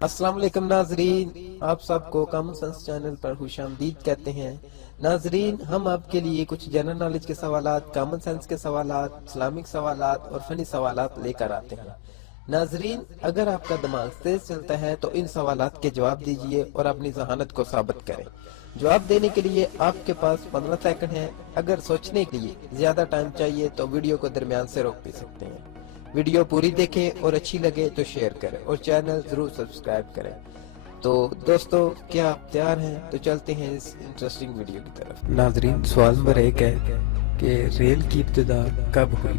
السلام علیکم ناظرین، آپ سب کو کامن سینس چینل پر خوش آمدید کہتے ہیں۔ ناظرین، ہم آپ کے لیے کچھ جنرل نالج کے سوالات، کامن سینس کے سوالات، اسلامک سوالات اور فنی سوالات لے کر آتے ہیں۔ ناظرین، اگر آپ کا دماغ تیز چلتا ہے تو ان سوالات کے جواب دیجئے اور اپنی ذہانت کو ثابت کریں۔ جواب دینے کے لیے آپ کے پاس 15 سیکنڈ ہیں۔ اگر سوچنے کے لیے زیادہ ٹائم چاہیے تو ویڈیو کو درمیان سے روک بھی سکتے ہیں۔ ویڈیو پوری دیکھیں اور اچھی لگے تو شیئر کریں اور چینل ضرور سبسکرائب کریں۔ تو دوستو، کیا آپ تیار ہیں؟ تو چلتے ہیں اس انٹرسٹنگ ویڈیو کی طرف۔ ناظرین، سوال نمبر 1 ہے کہ ریل کی ابتدا کب ہوئی؟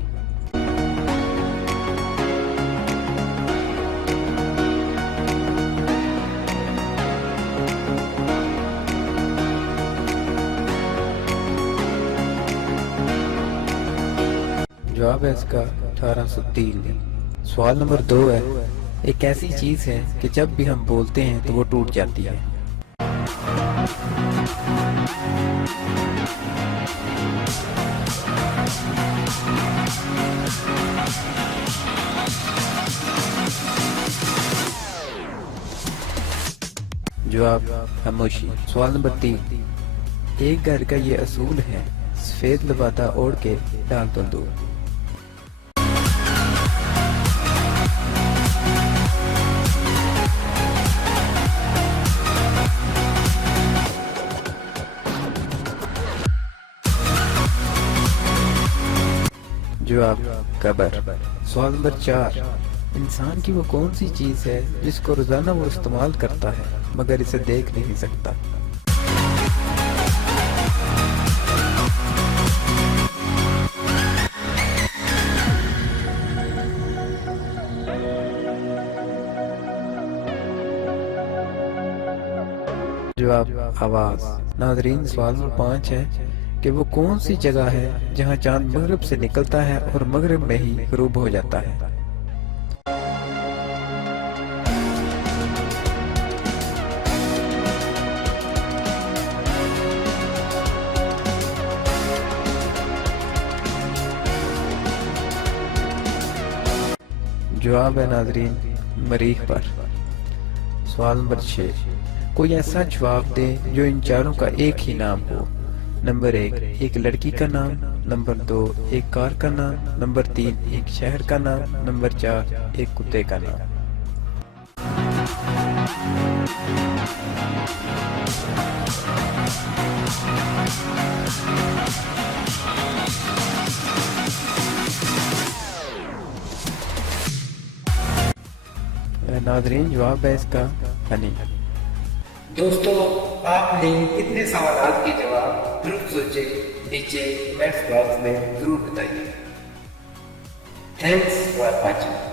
جواب ہے اس کا 1803 میں۔ سوال نمبر 2 ہے، ایک ایسی چیز ہے کہ جب بھی ہم بولتے ہیں تو وہ ٹوٹ جاتی ہے۔ جواب خاموشی۔ سوال نمبر 3، ایک گھر کا یہ اصول ہے، سفید لبادہ اوڑھ کے ڈال تندور۔ جواب قبر۔ سوال نمبر 4، انسان کی وہ کون سی چیز ہے جس کو روزانہ وہ استعمال کرتا ہے مگر اسے دیکھ نہیں سکتا؟ جواب آواز۔ ناظرین، سوال نمبر 5 ہے کہ وہ کون سی جگہ ہے جہاں چاند مغرب سے نکلتا ہے اور مغرب میں ہی غروب ہو جاتا ہے؟ جواب ہے ناظرین، مریخ پر۔ سوال نمبر 6، کوئی ایسا جواب دے جو ان چاروں کا ایک ہی نام ہو۔ نمبر 1، ایک لڑکی کا نام۔ نمبر 2، ایک کار کا نام۔ نمبر 3، ایک شہر کا نام۔ نمبر 4، ایک کتے کا نام۔ ناظرین، جواب ہے اس کا ہنی۔ دوستو، آپ نے کتنے سوالات کے جواب درست سوچے نیچے کمنٹس باکس میں ضرور بتائیے۔ Thanks for watching.